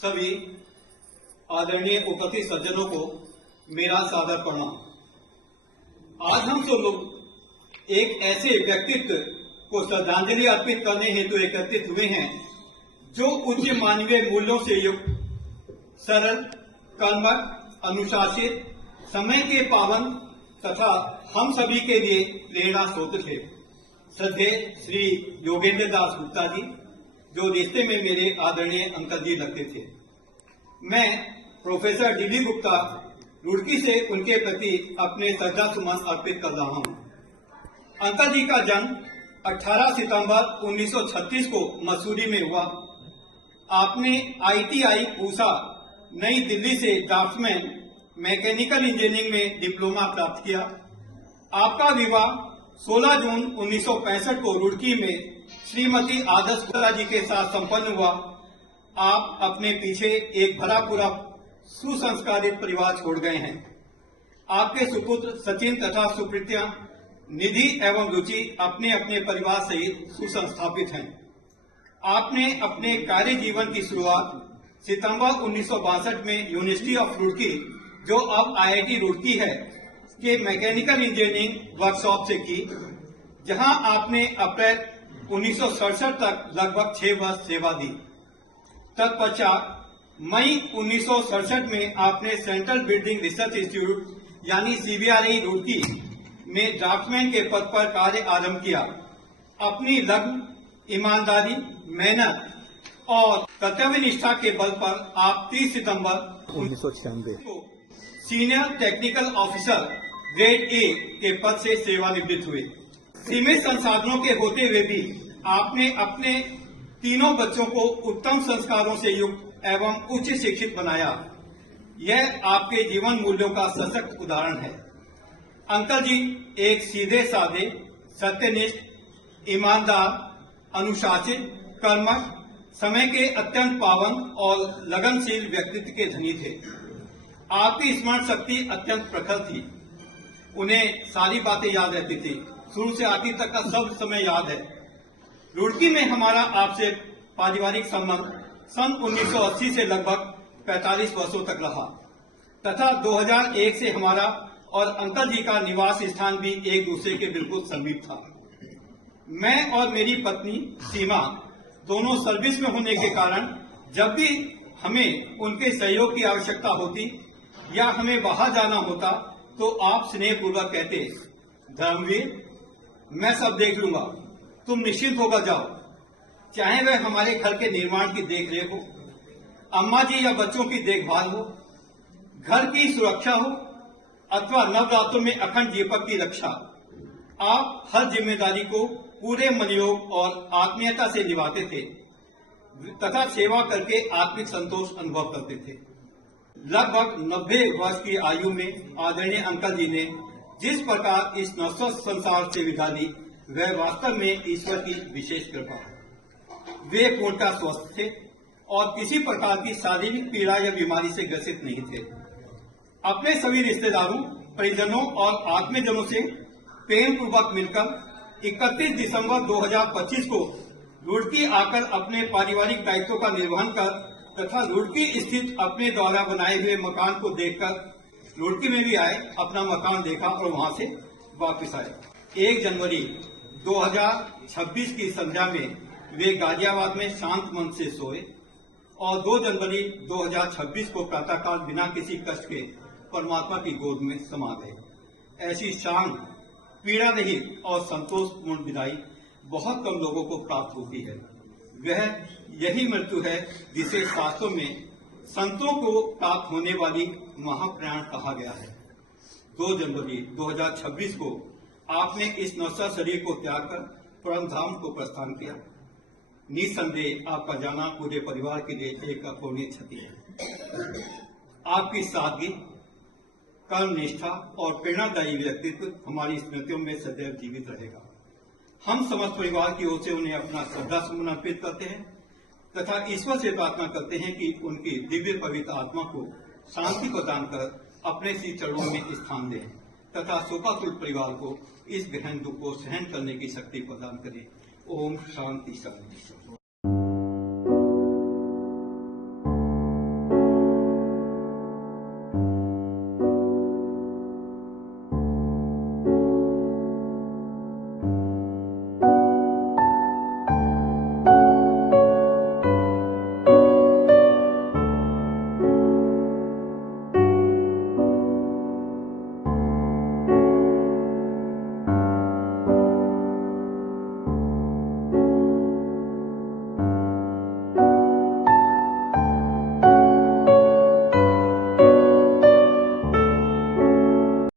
सभी आदरणीय उपस्थित सज्जनों को मेरा सादर प्रणाम। आज हम सब लोग एक ऐसे व्यक्तित्व को श्रद्धांजलि अर्पित करने हेतु एकत्रित हुए हैं जो उच्च मानवीय मूल्यों से युक्त, सरल, कर्मठ, अनुशासित, समय के पावन तथा हम सभी के लिए प्रेरणा स्रोत थे। श्रद्धेय श्री योगेंद्र दास गुप्ता जी, जो रिश्ते में मेरे आदरणीय अंकल जी लगते थे। मैं प्रोफेसर डी.बी. गुप्ता रुड़की से उनके प्रति अपने श्रद्धा सुमन अर्पित कर रहा हूं। अंकल जी का जन्म 18 सितंबर 1936 को मसूरी में हुआ। आपने ITI पूसा नई दिल्ली से ड्राफ्टमैन मैकेनिकल इंजीनियरिंग में डिप्लोमा प्राप्त किया। आपका विवाह 16 जून 1965 को रुड़की में श्रीमती आदर्श गुप्ता जी के साथ संपन्न हुआ। आप अपने पीछे एक भरा पूरा सुसंस्कारित परिवार छोड़ गए हैं। आपके सुपुत्र सचिन तथा सुप्रीतिया, निधि एवं रुचि अपने अपने परिवार सहित सुसंस्थापित हैं। आपने अपने कार्य जीवन की शुरुआत सितंबर 1962 में यूनिवर्सिटी ऑफ रुड़की, जो अब IIT रुड़की है, के मैकेनिकल इंजीनियरिंग वर्कशॉप से की, जहां आपने अप्रैल 1967 तक लगभग 6 वर्ष सेवा दी। तत्पश्चात मई 1967 में आपने सेंट्रल बिल्डिंग रिसर्च इंस्टीट्यूट यानी CBRI रुड़की में ड्राफ्टमैन के पद पर कार्य आरंभ किया। अपनी लगन, ईमानदारी, मेहनत और कर्तव्य निष्ठा के बल पर आप 30 सितंबर 1996 को senior technical officer grade A के पद से सेवानिवृत्त हुए। सीमित संसाधनों के होते हुए भी आपने अपने तीनों बच्चों को उत्तम संस्कारों से युक्त एवं उच्च शिक्षित बनाया। यह आपके जीवन मूल्यों का सशक्त उदाहरण है। अंकल जी एक सीधे साधे, सत्यनिष्ठ, ईमानदार, अनुशासित, कर्मठ, समय के अत्यंत पावन और लगनशील व्यक्तित्व के धनी थे। आपकी स्मरण शक्ति अत्यंत प्रखर थी। उन्हें सारी बातें याद रहती थी, शुरू से आखिर तक का सब समय याद है। रुड़की में हमारा आपसे पारिवारिक संबंध सन 1980 से लगभग 45 वर्षों तक रहा तथा 2001 से हमारा और अंकल जी का निवास स्थान भी एक दूसरे के बिल्कुल समीप था। मैं और मेरी पत्नी सीमा दोनों सर्विस में होने के कारण जब भी हमें उनके सहयोग की आवश्यकता होती या हमें बाहर जाना होता तो आप स्नेहपूर्वक कहते, धर्मवीर, मैं सब देख लूंगा, तुम निश्चिंत होकर जाओ। चाहे वह हमारे घर के निर्माण की देखरेख हो, अम्मा जी या बच्चों की देखभाल हो, घर की सुरक्षा हो अथवा नवरात्रों में अखंड दीपक की रक्षा, आप हर जिम्मेदारी को पूरे मनोयोग और आत्मीयता से निभाते थे तथा सेवा करके आत्मिक संतोष अनुभव करते थे। लगभग 90 वर्ष की आयु में आदरणीय अंकल जी ने जिस प्रकार इस नश्वर संसार से विदा ली, वह वास्तव में ईश्वर की विशेष कृपा है। वे पूर्णतः स्वस्थ थे और किसी प्रकार की शारीरिक पीड़ा या बीमारी से ग्रसित नहीं थे। अपने सभी रिश्तेदारों, परिजनों और आत्मीयजनों से प्रेम पूर्वक मिलकर 31 दिसंबर 2025 को रुड़की आकर अपने पारिवारिक दायित्वों का निर्वहन कर तथा रुड़की स्थित अपने द्वारा बनाए हुए मकान को देखकर रुड़की में भी आए, अपना मकान देखा और वहां से वापस आए। 1 जनवरी 2026 की संध्या में वे गाजियाबाद में शांत मन से सोए और 2 जनवरी 2026 को प्रातःकाल बिना किसी कष्ट के परमात्मा की गोद में समा गए। ऐसी शांत, पीड़ा रहित और संतोषपूर्ण विदाई बहुत कम लोगों को प्राप्त होती है। वह यही मृत्यु है जिसे शास्त्रों में संतों को प्राप्त होने वाली महाप्रयाण कहा गया है। 2 जनवरी 2026 को आपने इस नश्वर शरीर को त्याग कर परम धाम को प्रस्थान किया। निसंदेह आपका जाना पूरे परिवार के लिए एक अपूर्णीय क्षति है। आपकी सादगी, कर्म निष्ठा और प्रेरणादायी व्यक्तित्व हमारी स्मृतियों में सदैव जीवित रहेगा। हम समस्त परिवार की ओर से उन्हें अपना श्रद्धा सुमन अर्पित करते हैं तथा ईश्वर से प्रार्थना करते हैं कि उनकी दिव्य पवित्र आत्मा को शांति प्रदान कर अपने श्री चरणों में स्थान दें तथा शोकाकुल परिवार को इस गहन दुख को सहन करने की शक्ति प्रदान करें। ओम शांति शांति।